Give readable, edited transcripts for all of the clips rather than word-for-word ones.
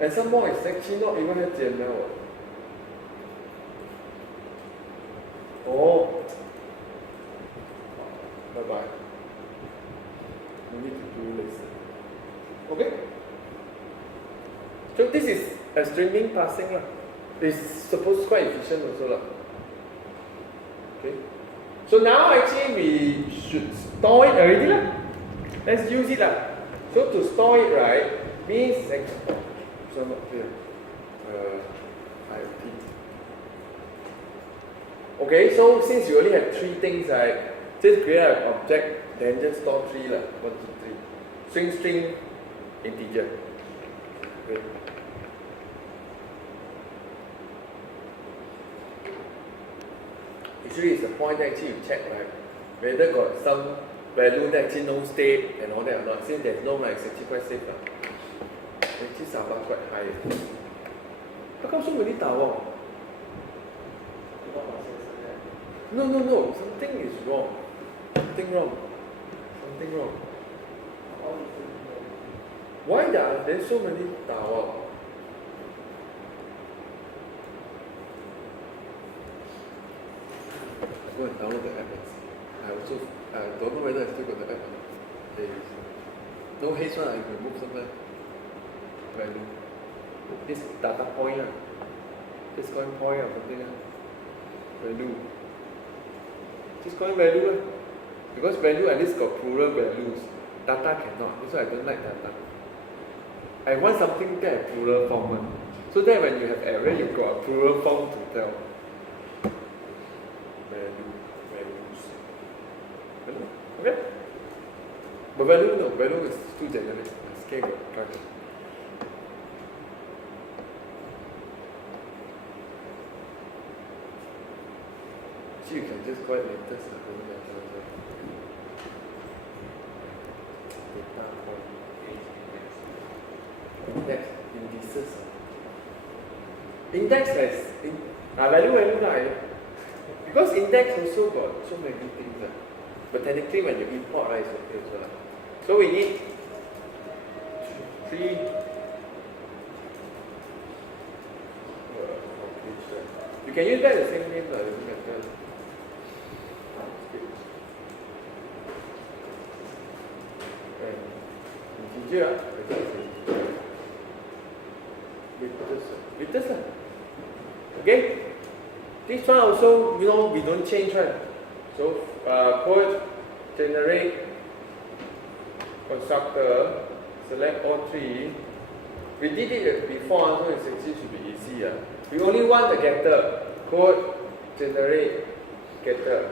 And some more it's actually not even HTML. Oh. Bye-bye. We need to do this. Okay? So this is a streaming passing lah. It's supposed quite efficient also lah. Okay? So now actually we should store it already lah. Let's use it lah. So to store it right means so not clear. IoT. Okay, so since you only have 3 things, right? Just create an object, then just store 3 lah. 1, 2, 3. String, integer. Okay. Usually it's the point that actually you check, right? Whether got some value that actually no state and all that or not. Since there's no, right, it's actually quite safe lah. Actually Sabah quite high. How come so many tower? No. Something is wrong. Something wrong. Why are there so many tower? Go and download the app. I don't know whether I still got the app or not. No haste one, I can remove somewhere. Value. This data point lah. This coin point or something lah. Value. Just call it value lah. Because value at least got plural values. Data cannot. That's why I don't like data. I want something that has plural form. So that when you have array, you've got a plural form to tell. Values. Okay? But value no. Value is too generic. Scale got you can just call it latest. Data point. Index. Indices. Index has value lah. Because index also got so many things. But technically when you import, right, it's okay also. So we need 3. You can use that the same name lah. Integer, liters lah. Okay? This one also, we don't change, right? So, code, generate, constructor, select all 3. We did it before, so it actually should be easy. We only want the getter. Code, generate, getter.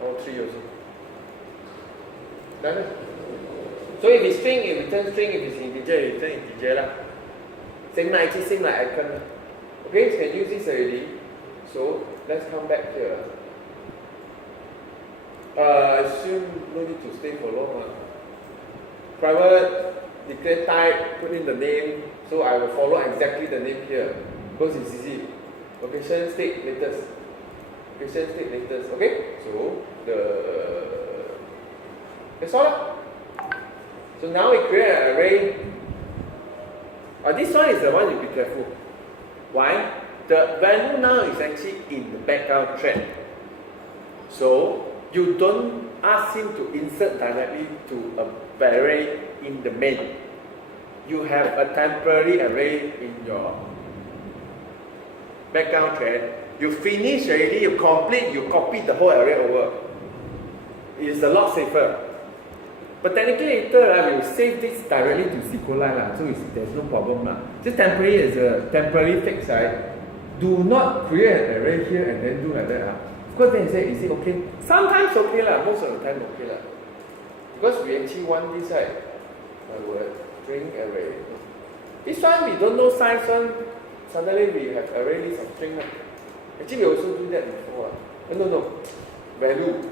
All 3 also. Done? So if it's string, it returns string. If it's integer, it returns integer lah. Same like icon. Okay, so you can use this already. So let's come back here. I assume no need to stay for long. Private, declare type, put in the name. So I will follow exactly the name here. Because it's easy. Location, state, latest. Location, state, latest. Okay? So that's all. So now we create an array. This one is the one you be careful. Why? The value now is actually in the background thread. So you don't ask him to insert directly to a array in the main. You have a temporary array in your background thread. You finish already, you complete, you copy the whole array over. It is a lot safer. But technically later we will save this directly to SQLite, so there's no problem. Just temporary is a temporary fix, right? Do not create an array here and then do like that. Of course then you say, is it okay? Sometimes okay, most of the time okay. Because we actually want this, right? String array. This one we don't know size one, suddenly we have array list of string. Actually we also do that before. No. Value.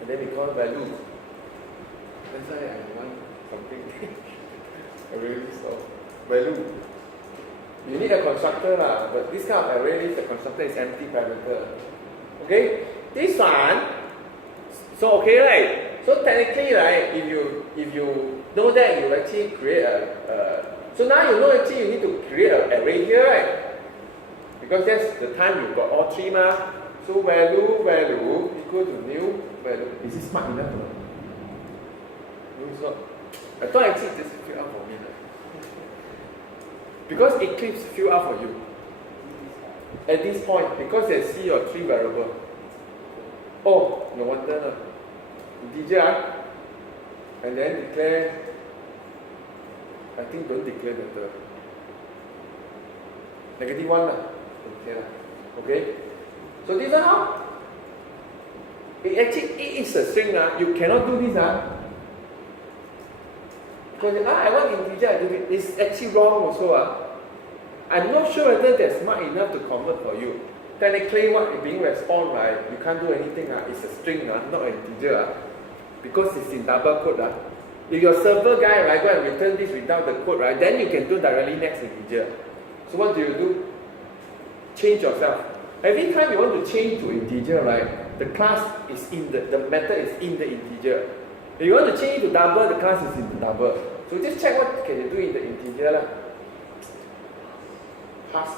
And then we call value. That's why I want something. Array list of value. You need a constructor but this kind of array list, the constructor is empty parameter. Okay? This one, so okay, right? So technically, right, if you know that, you actually create so now you know actually you need to create an array here, right? Because that's the time you've got all three ma. So value equal to new value. Is it smart enough or not? No, it's not. I thought actually this fill out for me. Because Eclipse fill out for you. At this point, because they see your three variable. Oh, no wonder. No. Integer. And then declare. I think don't declare better. -1 lah. Okay lah. Okay. So this one how? It is a string lah. You cannot do this lah. Because I want integer, I do it. It's actually wrong also ah. I'm not sure whether they're smart enough to convert for you. Technically, what is being respond, right? You can't do anything ah. It's a string ah, not an integer ah. Because it's in double quote ah. If your server guy, right, go and return this without the code, right, then you can do directly next integer. So what do? Change yourself. Every time you want to change to integer, right, the class is in the method is in the integer. If you want to change to double, the class is in the double. So just check what can you do in the integer lah. Pass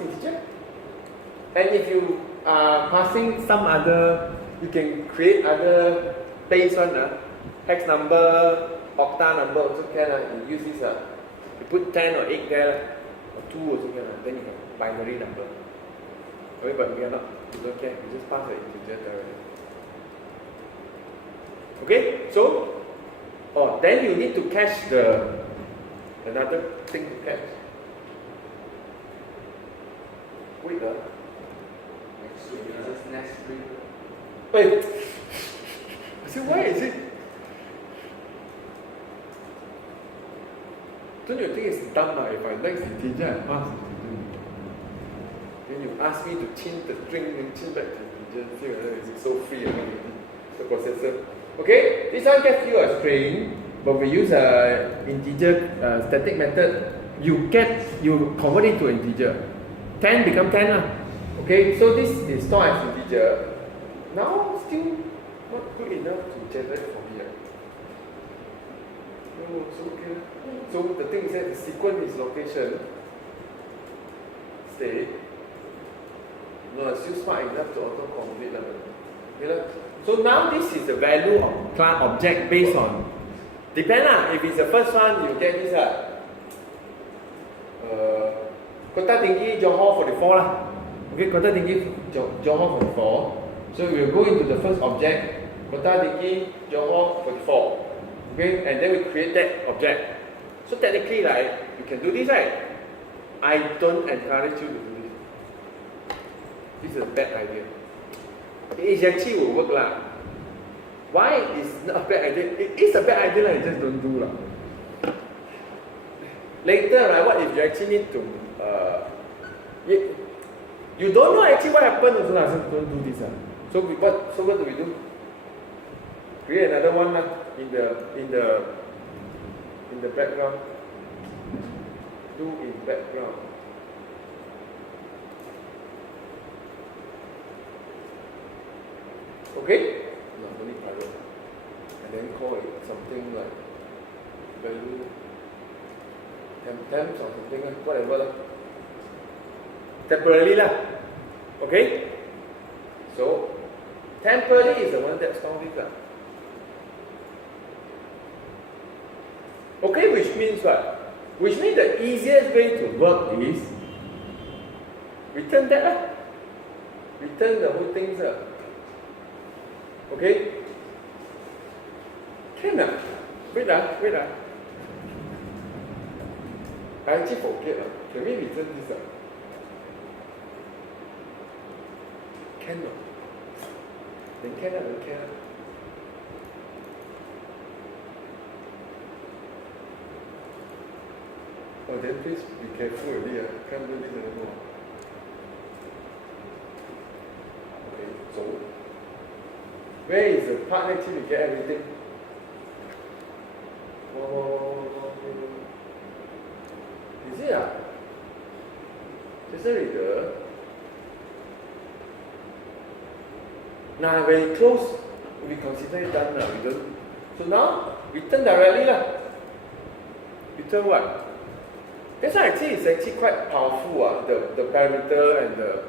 integer. And if you are passing some other, you can create other base one, hex number, octa number also can. You use this. You put 10 or 8 there, or 2 also can. Then you have binary number. Okay, but we are not. You don't care. You just pass the integer directly. Okay, so then you need to cache another thing to cache. Wait, wait. I said, why is it? Don't you think it's dumb if I like integer and pass integer? Then you ask me to change the string and change back to integer. See whether it's so free or not. The processor. Okay, this one gets you a string, but we use a integer static method. You convert it to integer. 10 become 10 lah. Okay, so this is stored as integer. Now still not good enough to generate for me. Oh, so okay. So the thing is that the sequence is location. State. No, it's still smart enough to auto complete. Okay, so now this is the value of class object based on. Depend lah. If it's the first one, you get this Kota Tinggi Johor 44 lah. Okay, Kota Tinggi Johor 44. So we will go into the first object, Kota Tinggi Johor 44. Okay, and then we create that object. So technically, like, you can do this, right? I don't encourage you to do this. This is a bad idea. It actually will work lah. Why is not a bad idea? It is a bad idea, you just don't do lah. Later, right, what if you actually need to you don't know actually what happened also lah, so don't do this So what do we do? Create another one in the background. Do in background. Okay? Only private. And then call it something like value temps or something, whatever lah. Temporarily lah. Okay? So, temporary is the one that's found it lah. Okay, which means what? Which means the easiest way to work is return that lah. Return the whole thing lah. Okay? Can lah. Wait lah. I actually forget lah. Can we return this lah? Can not. Then can lah, then can lah. Oh, then please be careful already. Can't do this anymore. Okay, so where is the part actually we get everything? Is it Just a reader. Now when it close, we consider it done now. We don't. So now return directly lah. Return what? That's why I think it's actually quite powerful. The parameter and the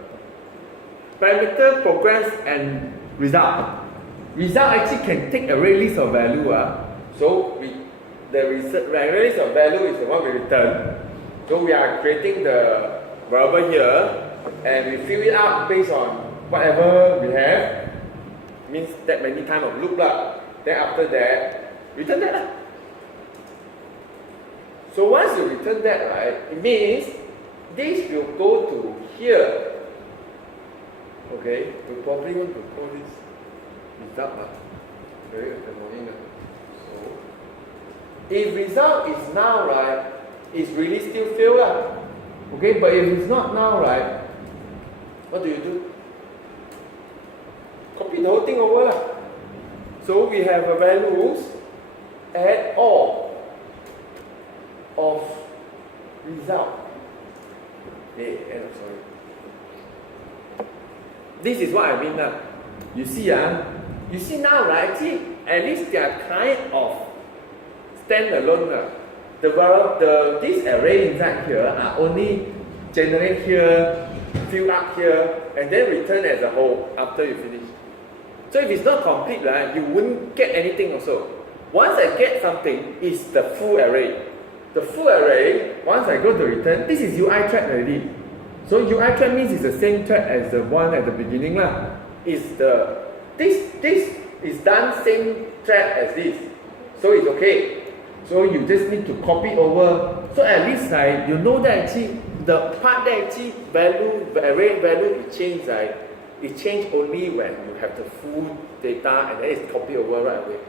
parameter, progress and result. Result actually can take array list of value. So the array list of value is the one we return. So we are creating the variable here and we fill it up based on whatever we have. Means that many time of loop lah. Then after that, return that lah. So once you return that, right, it means this will go to here. Okay, we probably want to call this result. Very annoying. So if result is now, right, it's really still fail lah. Okay, but if it's not now, right, what do? Copy the whole thing over lah. So we have a values add all of result. Sorry. This is what I mean now. You see now, right? Actually, at least they are kind of standalone. This array inside here are only generate here, fill up here, and then return as a whole after you finish. So if it's not complete, right, you wouldn't get anything also. Once I get something, it's the full array. The full array, once I go to return, this is UI thread already. So UI thread means it's the same thread as the one at the beginning lah. This is done same thread as this. So it's okay. So you just need to copy over. So at least you know that actually the part that actually array value is changed, right? It change only when you have the full data and then it's copied over right away.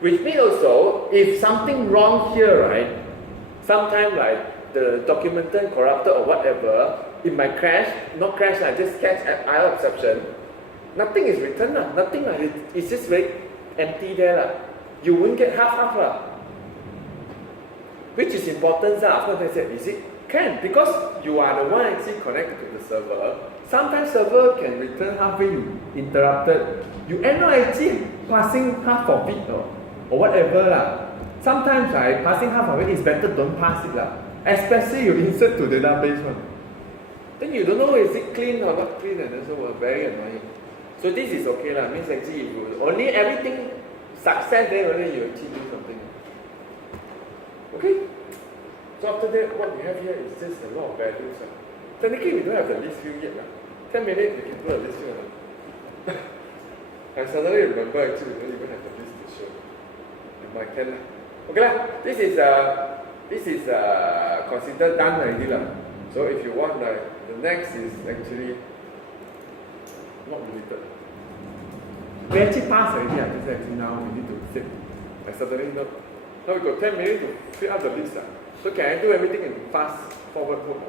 Which means also, if something wrong here, right, sometimes like the documented corrupted or whatever, it might crash, not crash, just catch an error exception. Nothing is written, nothing, it's just very empty there. You won't get half. Which is important, of course I said, is it? Can, because you are the one actually connected to the server. Sometimes server can return halfway you interrupted. You end up actually passing half of it or whatever lah. Sometimes passing half of it is better don't pass it lah. Especially you insert to database one. Then you don't know is it clean or not clean and so very annoying. So this is okay lah. Means actually if you only everything success then only you actually do something. Okay? So after that what we have here is just a lot of values. Technically we don't have the list view yet. 10 minutes we can put a list view. I suddenly remember actually we don't even have the list to show. You might can. Okay lah. This is considered done already lah. So if you want the next is actually not related. We actually passed already. Just actually now we need to sit. I suddenly know. Now we got 10 minutes to fill up the list. So can I do everything in fast forward mode?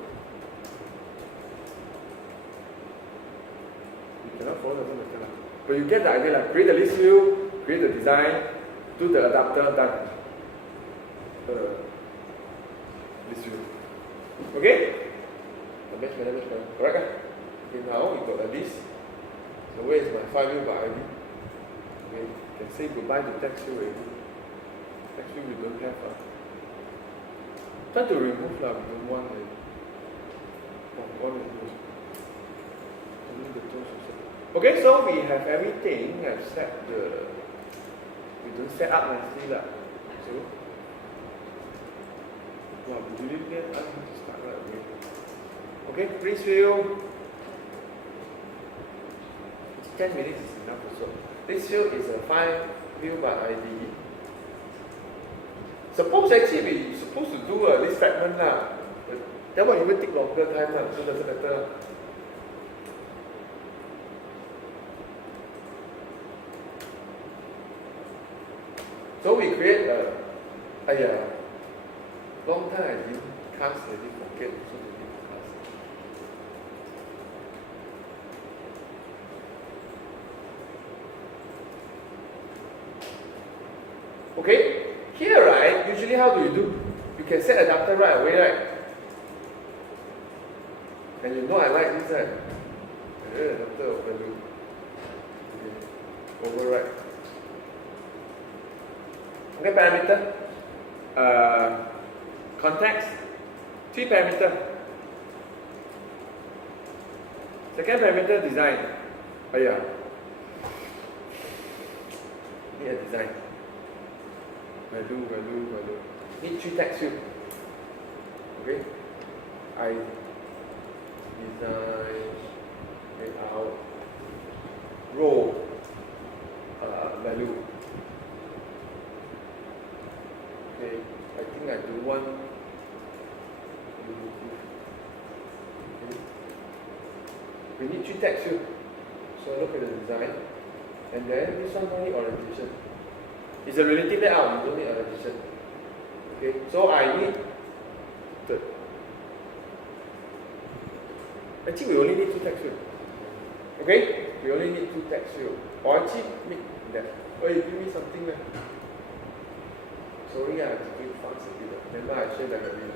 You cannot follow the method. But you get the idea. Create the list view, create the design, do the adapter, done. List view. Okay? The mesh management. Correct? Okay, now we got a list. So where is my file view by ID? Okay, you can say goodbye to text view already. Text view we don't have. Try to remove we don't want it. Okay, so we have everything except we don't set up nicely So we delete that, I have to start right away. Okay, please fill. 10 minutes is enough also. This field is a file view by ID. Suppose actually we supposed to do this fragment that one even take longer time so doesn't matter. So we create long time I didn't cast, I didn't forget, so we need to cast. Okay, here right, usually how do you do? You can set adapter right away, right? And you know I like this, right? Adapter of value. Okay. override. Okay, parameter. Context. 3 parameter. Second parameter, design. Oh yeah. Need a design. Value. Need 3 text field. Okay. I design layout row value. Okay. I think I do one. Okay. We need 3 text field. So look at the design. And then this one don't need orientation. It's a relative layout, you don't need orientation. Okay, so I need the actually we only need 2 text field. Okay? We only need 2 text field. Or actually make that. Oh, you give me something there. Sorry, I have to do fast a bit. Remember I shared that with you.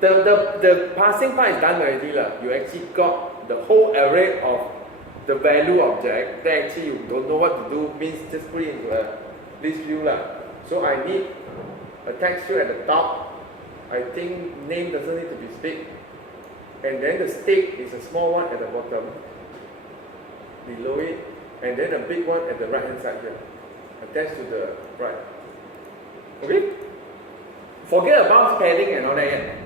The parsing part is done already. You actually got the whole array of the value object. Then actually you don't know what to do, means just put it into a list view. So I need a text field at the top. I think name doesn't need to be big. And then the state is a small one at the bottom, below it, and then a big one at the right hand side here, attached to the right. Okay? Forget about padding and all that yet.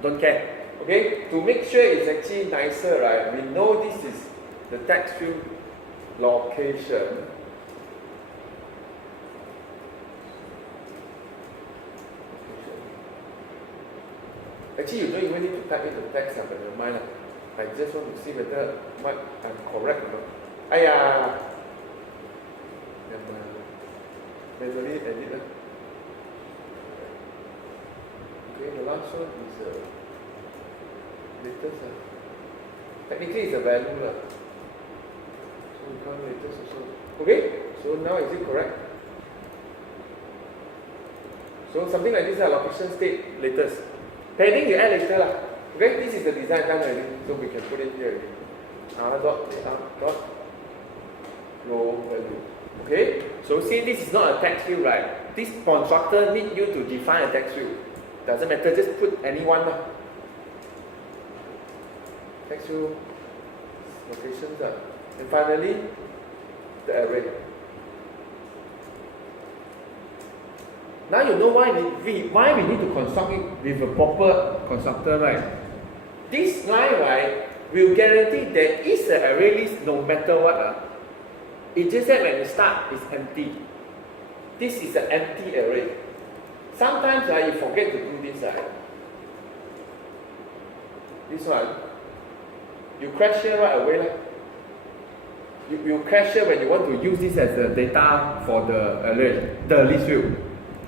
Don't care. Okay? To make sure it's actually nicer, right? We know this is the text field location. Actually, you don't even need to type in the text, but never mind. I just want to see whether I'm correct or not. Aiya! Manually edit. Okay, the last one is latest. Technically, it's a value. So we count latest also. Okay, so now is it correct? So something like this, location state latest. Padding you add later. Okay, this is the design done already, so we can put it here already. R.data. Row value. Okay, so see, this is not a text field, right? This constructor need you to define a text field. Doesn't matter, just put anyone. Text field locations. And finally, the array. Now you know why we need to construct it with a proper constructor, right? This line, right, will guarantee there is an array list no matter what. It just that when you start, it's empty. This is an empty array. Sometimes you forget to do this. This one, you crash here right away. You crash here when you want to use this as the data for the array, the list view.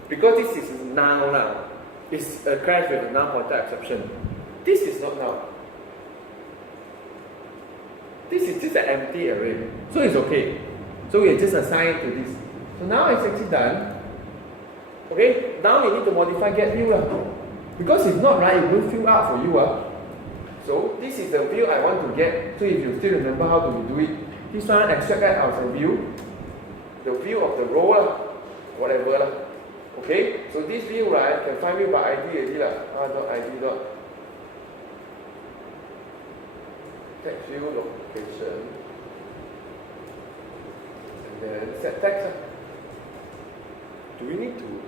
Because this is null. It's a crash with a null pointer exception. This is not null. This is just an empty array. So it's okay. So we just assign to this. So now it's actually done. Okay, now we need to modify get view. Because if not, right, it will fill out for you. So this is the view I want to get. So if you still remember how to do it, this one extract that as a view. The view of the row, whatever. Okay, so this view, right, can find view by ID r.id. Text view location. And then set text. Do we need to?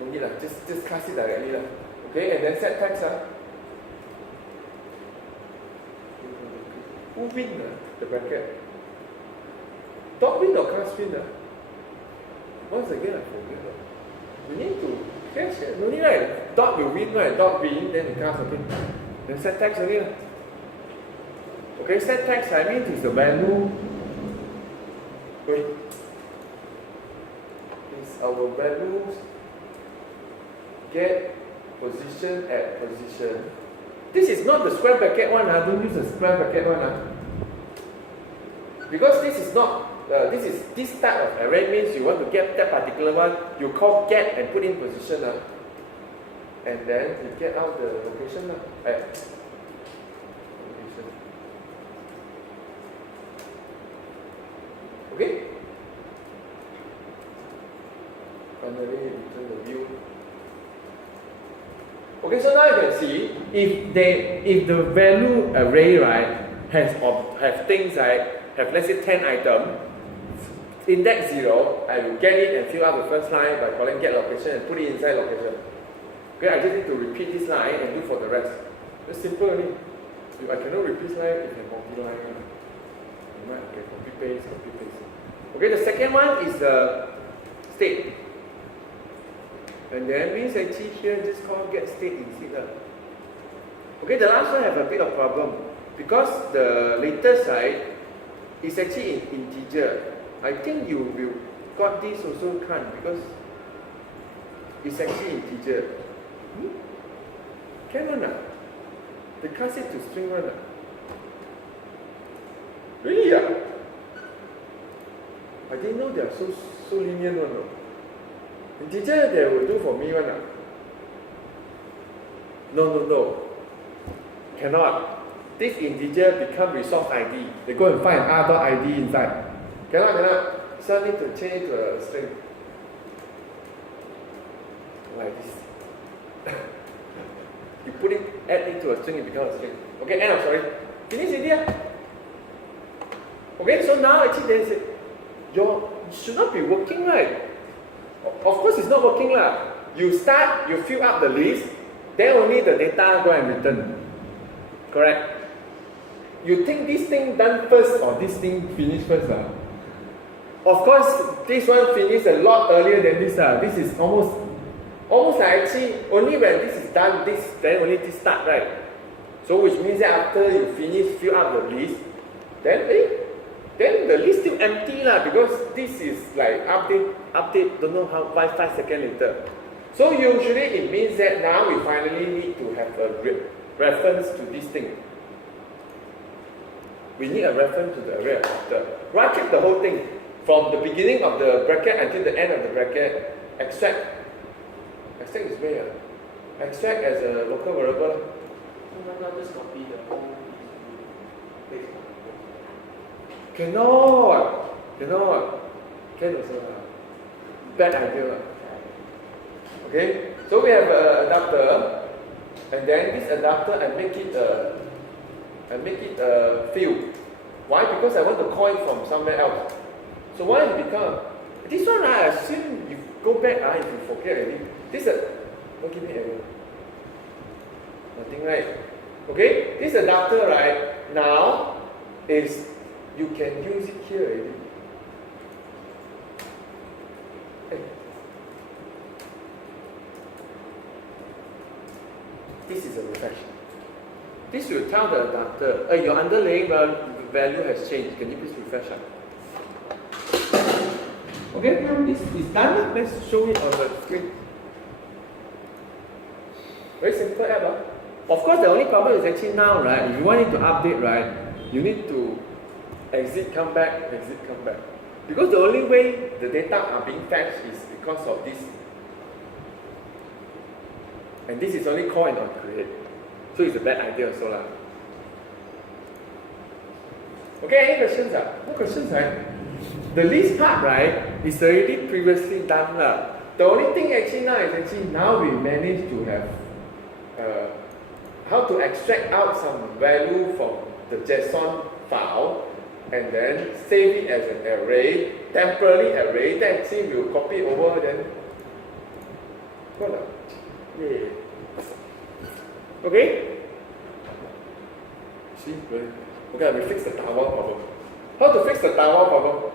No need, just cast it directly. Okay, and then set text. Who win the bracket? Dot win or class win? Once again, I forget. We need to catch it. No need, right? Dot will win, right? Dot win, then the class will win. Then set text only. Okay, set text, I mean, is the value. Wait. Is our values get position at position. This is not the square bracket one. Don't use the square bracket one. Because this is not. This type of array means you want to get that particular one. You call get and put in position. And then you get out the location. Okay? Finally, return the view. Okay, so now you can see if the value array, right, have things, right, have let's say 10 items, index 0, I will get it and fill out the first line by calling get location and put it inside location. Okay, I just need to repeat this line and do for the rest. It's simple only. If I cannot repeat this line, you can multi-line. Okay, copy paste. Okay, the second one is the state. And then means actually here just call get state instead. Okay, the last one have a bit of problem because the latest side is actually in integer. I think you will got this also can't because it's actually integer. Can or not? They cast it to string one. Really? Yeah? I didn't know they are so lenient one. No? Integer they will do for me one. No. Cannot. This integer become resource ID. They go and find r.id inside. Cannot. So I need to change it to a string. Like this. You put it, add it to a string, it becomes a string. Okay, end of story. Finish idea. Okay, so now actually they say, you should not be working right. Of course it's not working lah. You start, you fill up the list, then only the data go and return. Correct? You think this thing done first or this thing finish first lah? Of course, this one finished a lot earlier than this lah. This is almost like actually only when this is done, then only this start, right? So which means that after you finish fill up the list, then the list still empty lah because this is like update don't know how 5 seconds later. So usually it means that now we finally need to have a reference to this thing. We need a reference to the array adapter. Right click the whole thing from the beginning of the bracket until the end of the bracket. Extract is where? Extract as a local variable. No, just copy the whole paste. Cannot. Can also. Bad idea. Okay, so we have an adapter, and then this adapter I make it a field. Why? Because I want to call it from somewhere else. So why it become this one? I assume you go back. If you forget already. This don't give me error. Nothing, right? Okay, this adapter right now is you can use it here already. This is a reflection. This will tell the adapter, your underlying value has changed. Can you please refresh that? Okay, this is done. Let's show it on the screen. Very simple app. Of course, the only problem is actually now, right? If you want it to update, right, you need to exit, come back. Because the only way the data are being fetched is because of this. And this is only call and not create. So it's a bad idea also lah. Okay, any questions? No questions, right? The list part, right, is already previously done lah. The only thing actually now we managed to have how to extract out some value from the JSON file and then save it as an array, temporary array, then actually we'll copy over then. Yeah. Okay? See? Okay, we fix the tower problem. How to fix the tower problem?